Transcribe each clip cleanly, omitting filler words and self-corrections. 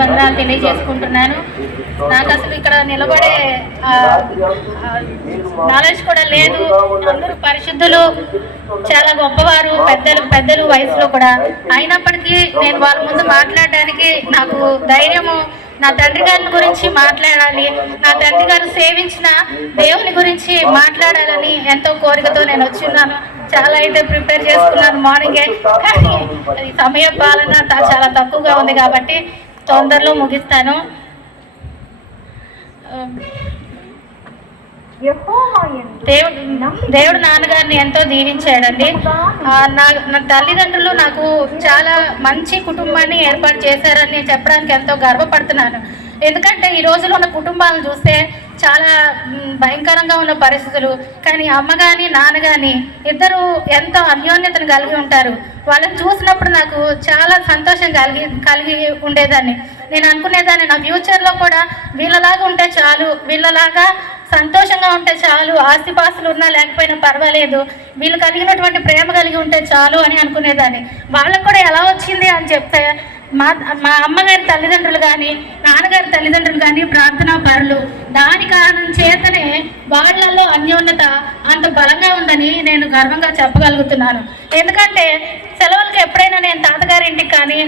వందనాలు తెలియజేసుకుంటున్నాను. నాకు అసలు ఇక్కడ నిలబడే నాలెడ్జ్ కూడా లేదు. అందరూ పరిశుద్ధులు, చాలా గొప్పవారు, పెద్దలు వయసులో కూడా. అయినప్పటికీ నేను వాళ్ళ ముందు మాట్లాడడానికి నాకు ధైర్యము, నా తండ్రి గారిని గురించి మాట్లాడాలి, నా తండ్రి గారు సేవించిన దేవుని గురించి మాట్లాడాలని ఎంతో కోరికతో నేను వచ్చున్నాను. చాలా అయితే ప్రిపేర్ చేసుకున్నాను మార్నింగే, కానీ సమయ పాలన చాలా తక్కువగా ఉంది కాబట్టి తొందరలో ముగిస్తాను. దేవుడు నాన్నగారిని ఎంతో దీవించాడండి. నా తల్లిదండ్రులు నాకు చాలా మంచి కుటుంబాన్ని ఏర్పాటు చేశారని చెప్పడానికి ఎంతో గర్వపడుతున్నాను. ఎందుకంటే ఈ రోజులో ఉన్న కుటుంబాలను చూస్తే చాలా భయంకరంగా ఉన్న పరిస్థితులు, కానీ అమ్మ కానీ నాన్న కానీ ఇద్దరు ఎంతో అన్యోన్యతను కలిగి ఉంటారు. వాళ్ళని చూసినప్పుడు నాకు చాలా సంతోషం కలిగి ఉండేదాన్ని. నేను అనుకునేదాన్ని, నా ఫ్యూచర్లో కూడా వీళ్ళలాగా ఉంటే చాలు, వీళ్ళలాగా సంతోషంగా ఉంటే చాలు, ఆస్తిపాస్తులు ఉన్నా లేకపోయినా పర్వాలేదు, వీళ్ళు కలిగినటువంటి ప్రేమ కలిగి ఉంటే చాలు అని అనుకునేదాన్ని. వాళ్ళకు కూడా ఎలా వచ్చింది అని చెప్తే, మా అమ్మగారి తల్లిదండ్రులు కానీ నాన్నగారి తల్లిదండ్రులు కానీ ప్రార్థనా పరులు. దాని కారణం చేతనే వాళ్ళల్లో అన్యోన్యత అంత బలంగా ఉందని నేను గర్వంగా చెప్పగలుగుతున్నాను. ఎందుకంటే సెలవులకు ఎప్పుడైనా నేను తాతగారింటికి కానీ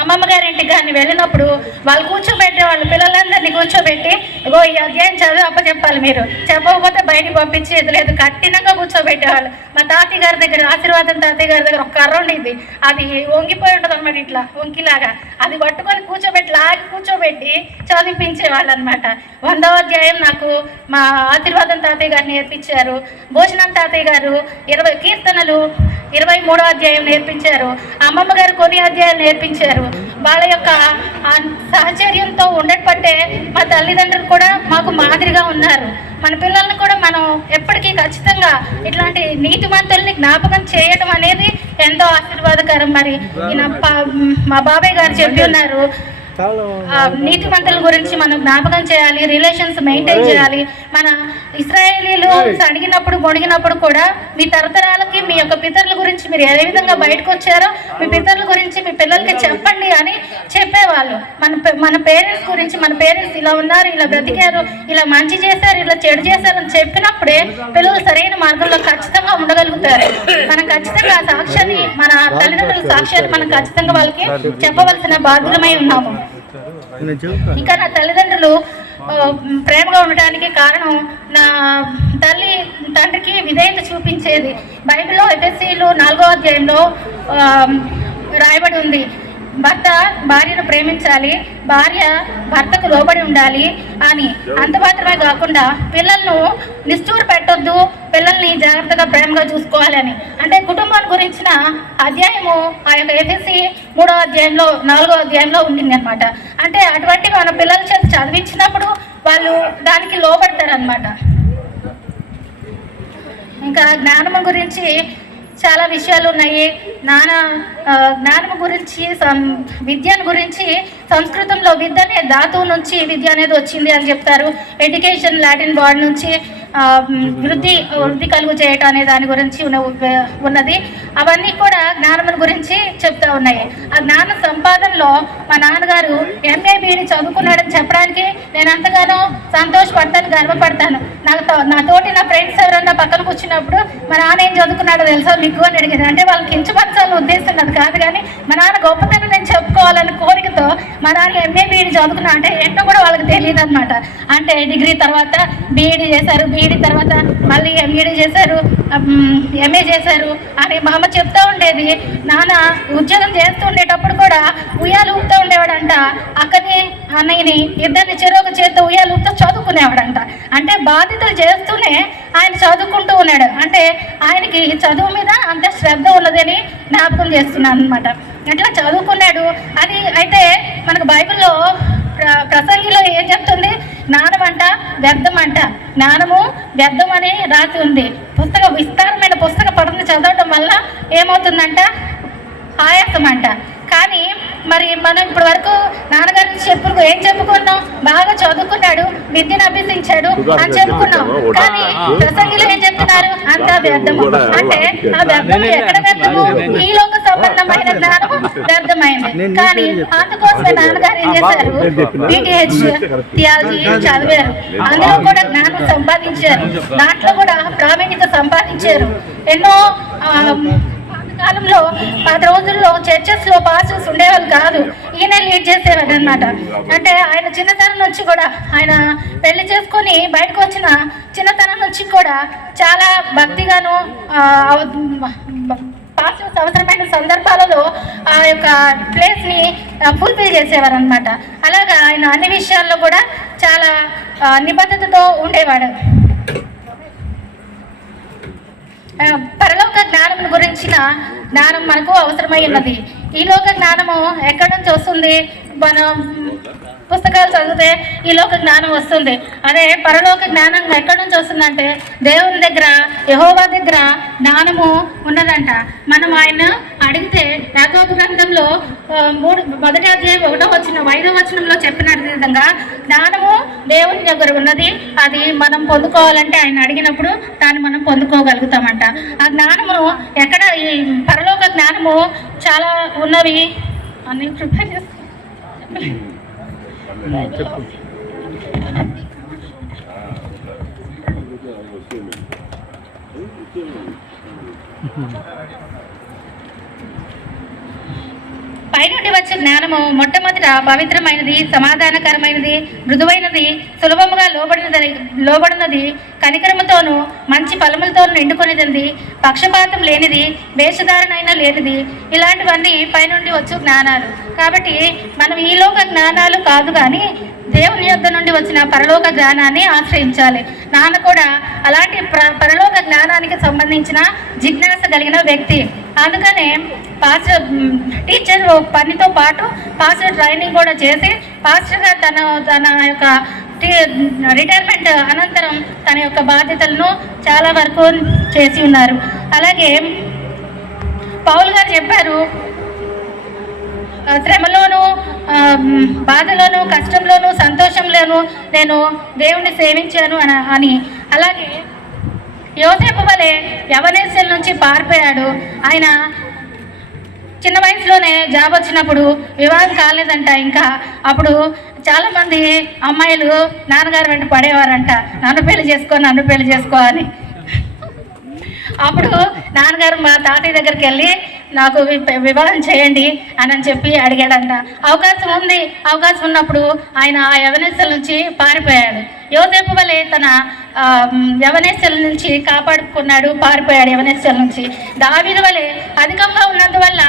అమ్మమ్మ గారింటికి కానీ వెళ్ళినప్పుడు వాళ్ళు కూర్చోబెట్టేవాళ్ళు, పిల్లలందరినీ కూర్చోబెట్టి ఇగో ఈ అధ్యాయం చదువు అప్పచెప్పాలి, మీరు చెప్పకపోతే బయటికి పంపించి ఎదులేదు కఠినంగా కూర్చోబెట్టేవాళ్ళు. మా తాతయ్య గారి దగ్గర, ఆశీర్వాదం తాతయ్య గారి దగ్గర ఒక కర్ర ఉండేది, అది వంగిపోయి ఉంటుంది అనమాట, ఇట్లా వంకిలాగా. అది పట్టుకొని లాగి కూర్చోబెట్టి చదివించేవాళ్ళు అనమాట. 100వ అధ్యాయం నాకు మా ఆశీర్వాదం తాతయ్య గారు నేర్పించారు. భోజనం తాతయ్య గారు 20 కీర్తనలు 23వ అధ్యాయం నేర్పించారు. అమ్మమ్మ గారు కొన్ని అధ్యాయాలు నేర్పించారు. వాళ్ళ యొక్క సహచర్యంతో ఉండేటట్టే మా తల్లిదండ్రులు కూడా మాకు మాదిరిగా ఉన్నారు. మన పిల్లల్ని కూడా మనం ఎప్పటికీ ఖచ్చితంగా ఇట్లాంటి నీతిమంతుల్ని జ్ఞాపకం చేయడం అనేది ఎంతో ఆశీర్వాదకరం. మరి మా బాబాయ్ గారు చెప్పి ఉన్నారు, నీతిమంతుల గురించి మనం జ్ఞాపకం చేయాలి, రిలేషన్స్ మెయింటైన్ చేయాలి. మన ఇశ్రాయేలీలు అడిగినప్పుడు గొడిగినప్పుడు కూడా మీ తరతరాలకి మీ యొక్క పితరుల గురించి మీరు ఏ విధంగా బయటకు వచ్చారో మీ పితరుల గురించి మీ పిల్లలకి చెప్పండి అని చెప్పేవాళ్ళు. మన పేరెంట్స్ గురించి, మన పేరెంట్స్ ఇలా ఉన్నారు, ఇలా బ్రతికారు, ఇలా మంచి చేశారు, ఇలా చెడు చేశారు అని చెప్పినప్పుడే పిల్లలు సరైన మార్గంలో ఖచ్చితంగా ఉండగలుగుతారు. మనం ఖచ్చితంగా ఆ సాక్ష్యాన్ని, మన తల్లిదండ్రుల సాక్ష్యాన్ని మనం ఖచ్చితంగా వాళ్ళకి చెప్పవలసిన బాధ్యులమై ఉన్నాము. ఇంకా నా తల్లిదండ్రులు ప్రేమగా ఉండటానికి కారణం నా తండ్రికి విధేయత చూపించేది. బైబిల్లో ఎఫెసీయులు 4వ అధ్యాయంలో రాయబడి ఉంది, భర్త భార్యను ప్రేమించాలి, భార్య భర్తకు లోబడి ఉండాలి అని. అంత మాత్రమే కాకుండా పిల్లలను నిష్ఠూర పెట్టొద్దు, పిల్లల్ని జాగ్రత్తగా ప్రేమగా చూసుకోవాలని. అంటే కుటుంబం గురించిన అధ్యాయము ఆ యొక్క ఎఫెసీ 3వ అధ్యాయంలో 4వ అధ్యాయంలో ఉండింది అనమాట. అంటే అటువంటి మన పిల్లల చేత చదివించినప్పుడు వాళ్ళు దానికి లోబడతారనమాట. ఇంకా జ్ఞానము గురించి చాలా విషయాలు ఉన్నాయి. జ్ఞానం గురించి, విద్యను గురించి సంస్కృతంలో విద్య అనే ధాతువు నుంచి విద్య అనేది వచ్చింది అని చెప్తారు. ఎడ్యుకేషన్ లాటిన్ వర్డ్ నుంచి వృద్ధి కలుగు చేయటం అనే దాని గురించి ఉన్నది. అవన్నీ కూడా జ్ఞానం గురించి చెప్తా ఉన్నాయి. ఆ జ్ఞాన సంపాదనలో మా నాన్నగారు MA BD చదువుకున్నాడని చెప్పడానికి నేను ఎంతగానో సంతోషపడతాను, గర్వపడతాను. నా ఫ్రెండ్స్ ఎవరన్నా పక్కన కూర్చున్నప్పుడు మా నాన్న ఏం చదువుకున్నాడో తెలుసా మీకు అని అడిగేది. అంటే వాళ్ళకి కించపరచాలని ఉద్దేశం అది కాదు, కానీ మా నాన్న గొప్పతనం నేను చెప్పుకోవాలనే కోరికతో మా నాన్న MA BD చదువుకున్నా అంటే ఏంటో కూడా వాళ్ళకి తెలియదు అనమాట. అంటే డిగ్రీ తర్వాత BEd చేశారు, BEd తర్వాత మళ్ళీ MEd చేశారు, MA చేశారు అని మా అమ్మ చెప్తూ ఉండేది. నాన్న ఉద్యోగం చేస్తూ ఉండేటప్పుడు కూడా ఉయ్యాలు ఊపుతూ ఉండేవాడంట. అక్కని అన్నయ్యని ఇద్దరిని చెరొక చేత్తో ఉయ్యాలు ఊపుతూ చదువుకునేవాడంట. అంటే బాధ్యతలు చేస్తూనే ఆయన చదువుకుంటూ ఉన్నాడు. అంటే ఆయనకి చదువు మీద అంత శ్రద్ధ ఉన్నదని జ్ఞాపకం చేస్తున్నాను అనమాట. అట్లా చదువుకున్నాడు. అది అయితే మనకు బైబిల్లో ప్రసంగిలో ఏం చెప్తుంది, జ్ఞానం అంట వ్యర్థం అంట, జ్ఞానము వ్యర్థం అని రాసి ఉంది. విస్తారమైన పుస్తక పఠనం చదవటం వల్ల ఏమవుతుందంట, ఆయాసం అంట. కానీ మరి మనం ఇప్పటి వరకు నాన్నగారి నుంచి ఏం చెప్పుకున్నాం? బాగా చదువుకున్నాడు, విద్యను అభ్యసించాడు అని చెప్పుకున్నాం. కానీ ప్రసంగిలో ఏం చెప్తున్నారు? అంతా వ్యర్థము. అంటే ఆ వ్యర్థం ఎక్కడ వ్యర్థము? ఈ లోక సంబంధమైన జ్ఞానము వ్యర్థమైంది. కానీ అందుకోసమే నాన్నగారు ఏం చేశారు? DTH థియాలజీ చదివారు, అందులో కూడా జ్ఞానం సంపాదించారు, దాంట్లో కూడా ప్రావీణ్యత సంపాదించారు. ఎన్నో కాలంలో 10 రోజుల్లో చర్చెస్ లో పాస్టర్స్ ఉండేవాళ్ళు కాదు, ఈయన లీడ్ చేసేవాడు అనమాట. అంటే ఆయన చిన్నతనం నుంచి కూడా, ఆయన పెళ్లి చేసుకొని బయటకు వచ్చిన చిన్నతనం నుంచి కూడా చాలా భక్తిగాను పాస్టర్స్ అవసరమైన సందర్భాలలో ఆ యొక్క ప్లేస్ ని ఫుల్ఫిల్ చేసేవారు అనమాట. అలాగా ఆయన అన్ని విషయాల్లో కూడా చాలా నిబద్ధతతో ఉండేవాడు. పరలోక జ్ఞానం గురించిన జ్ఞానం మనకు అవసరమై ఉన్నది. ఈ లోక జ్ఞానము ఎక్కడి నుంచి వస్తుంది? మనం పుస్తకాలు చదివితే ఈ లోక జ్ఞానం వస్తుంది. అదే పరలోక జ్ఞానం ఎక్కడి నుంచి వస్తుందంటే దేవుని దగ్గర, యెహోవా దగ్గర జ్ఞానము ఉన్నదంట. మనం ఆయన అడిగితే యాకోబు గ్రంథంలో 1వ అధ్యాయం 1వ వచనం 5వ వచనంలో చెప్పిన విధంగా జ్ఞానము దేవుని దగ్గర ఉన్నది. అది మనం పొందుకోవాలంటే ఆయన అడిగినప్పుడు దాన్ని మనం పొందుకోగలుగుతామంట. ఆ జ్ఞానము ఎక్కడ? ఈ పరలోక జ్ఞానము చాలా ఉన్నవి అని ప్రిపేర్ చేస్తాం. పైనుండి వచ్చే జ్ఞానము మొట్టమొదట పవిత్రమైనది, సమాధానకరమైనది, మృదువైనది, సులభముగా లోబడినది, కనికరముతోనూ మంచి ఫలములతోనూ నిండుకొనిది, పక్షపాతం లేనిది, వేషధారణైన లేనిది. ఇలాంటివన్నీ పైనుండి వచ్చు జ్ఞానాలు. కాబట్టి మనం ఈ లోక జ్ఞానాలు కాదు కానీ దేవుని యొద్ద నుండి వచ్చిన పరలోక జ్ఞానాన్ని ఆశ్రయించాలి. నాన్న కూడా అలాంటి పరలోక జ్ఞానానికి సంబంధించిన జిజ్ఞాస కలిగిన వ్యక్తి. అందుకనే పాస్టర్ టీచర్ పనితో పాటు పాస్టర్ ట్రైనింగ్ కూడా చేసి పాస్టర్గా తన యొక్క రిటైర్మెంట్ అనంతరం తన యొక్క బాధ్యతలను చాలా వరకు చేసి ఉన్నారు. అలాగే పౌలు గారు చెప్పారు, శ్రమలోను, బాధలోను, కష్టంలోను, సంతోషంలోను నేను దేవుణ్ణి సేవించాను అని. అలాగే యోసేపు వలె యవనేశ్వరుల నుంచి పారిపోయాడు. ఆయన చిన్న వయసులోనే జాబ్ వచ్చినప్పుడు వివాహం కాలేదంట. ఇంకా అప్పుడు చాలామంది అమ్మాయిలు నాన్నగారు వెంట పడేవారంట, నన్ను పెళ్లి చేసుకో అని. అప్పుడు నాన్నగారు మా తాతయ్య దగ్గరికి వెళ్ళి నాకు వివాహం చేయండి అని చెప్పి అడిగాడంట. అవకాశం ఉన్నప్పుడు ఆయన ఆ యవనేశ్వరుల నుంచి పారిపోయాడు. యోసేపు వలె తన యవనేశ్వరుల నుంచి కాపాడుకున్నాడు, పారిపోయాడు యవనేశ్వరుల నుంచి. దావీదు వలె అధికంగా ఉన్నందువల్ల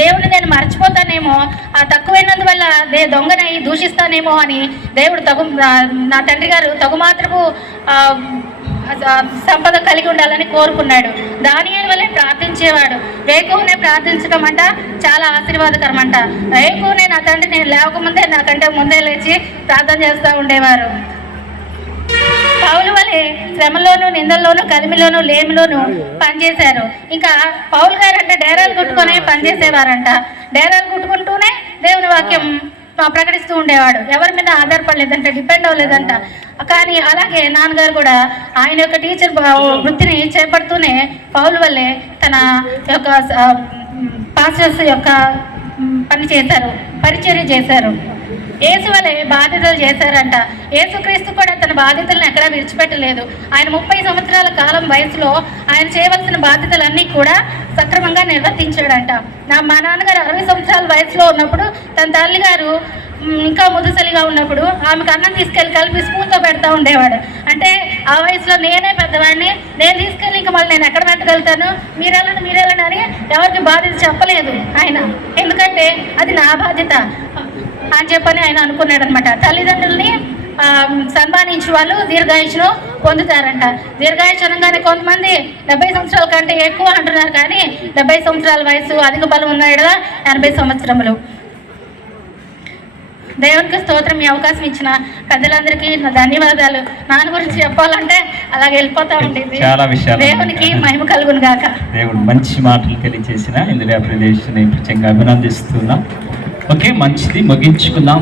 దేవుని నేను మర్చిపోతానేమో, ఆ తక్కువైనందువల్ల దొంగనై దూషిస్తానేమో అని దేవుడు నా తండ్రి గారు తగుమాత్రపు సంపద కలిగి ఉండాలని కోరుకున్నాడు. దానియేలు వలె ప్రార్థించేవాడు. వేకువనే ప్రార్థించడం అంట చాలా ఆశీర్వాదకరం అంట. వేకువనే నా తండ్రి నేను లేవకముందే నాకంటే ముందే లేచి ప్రార్థన చేస్తూ ఉండేవారు. పౌలు వలె శ్రమలోను, నిందల్లోను, కలిమిలోను, లేమిలోను పనిచేశారు. ఇంకా పౌలు గారు అంటే డేరాలు కుట్టుకొని పనిచేసేవారంట. డేరాలు కుట్టుకుంటూనే దేవుని వాక్యం ప్రకటిస్తూ ఉండేవాడు. ఎవరి మీద ఆధారపడలేదంట, డిపెండ్ అవ్వలేదంట. కానీ అలాగే నాన్నగారు కూడా ఆయన యొక్క టీచర్ వృత్తిని చేపడుతూనే పౌలు వల్లే తన యొక్క పాస్టర్స్ యొక్క పరిచర్య చేశారు. యేసు వలె బాధ్యతలు చేశారంట. యేసుక్రీస్తు కూడా తన బాధ్యతలను ఎక్కడా విడిచిపెట్టలేదు. ఆయన 30 సంవత్సరాల కాలం వయసులో ఆయన చేయవలసిన బాధ్యతలన్నీ కూడా సక్రమంగా నిర్వర్తించాడంట. మా నాన్నగారు 60 సంవత్సరాల వయసులో ఉన్నప్పుడు తన తల్లిగారు ఇంకా ముదుసలిగా ఉన్నప్పుడు ఆమెకు అన్నం తీసుకెళ్ళి కలిపి స్పూన్తో పెడతా ఉండేవాడు. అంటే ఆ వయసులో నేనే పెద్దవాడిని, నేను తీసుకెళ్ళి ఇంకా మళ్ళీ నేను ఎక్కడ పెట్టగలుగుతాను, మీరెళ్ళండి అని ఎవరికి బాధ్యత చెప్పలేదు ఆయన. ఎందుకంటే అది నా బాధ్యత అని చెప్పని ఆయన అనుకున్నాడు అనమాట. తల్లిదండ్రుల్ని సన్మానించే వాళ్ళు దీర్ఘాయుషును పొందుతారంట. దీర్ఘాయుషు అనగానే కొంతమంది 70 సంవత్సరాల కంటే ఎక్కువ అంటున్నారు, కానీ 70 సంవత్సరాల వయసు అధిక బలం ఉన్నాయి కదా, 80 సంవత్సరములు. దేవునికి స్తోత్రం. ఈ అవకాశం ఇచ్చిన పెద్దలందరికీ ధన్యవాదాలు. నాన్న గురించి చెప్పాలంటే అలాగే వెళ్ళిపోతా ఉంటుంది. చాలా విషయాలు దేవునికి మహిమ కలుగును గాక. దేవుడు మంచి మాటలు తెలియజేసిన ఇందులో ప్రదేశాన్ని ప్రత్యేకంగా అభినందిస్తున్నా. ఓకే, మంచిది, ముగించుకుందాం.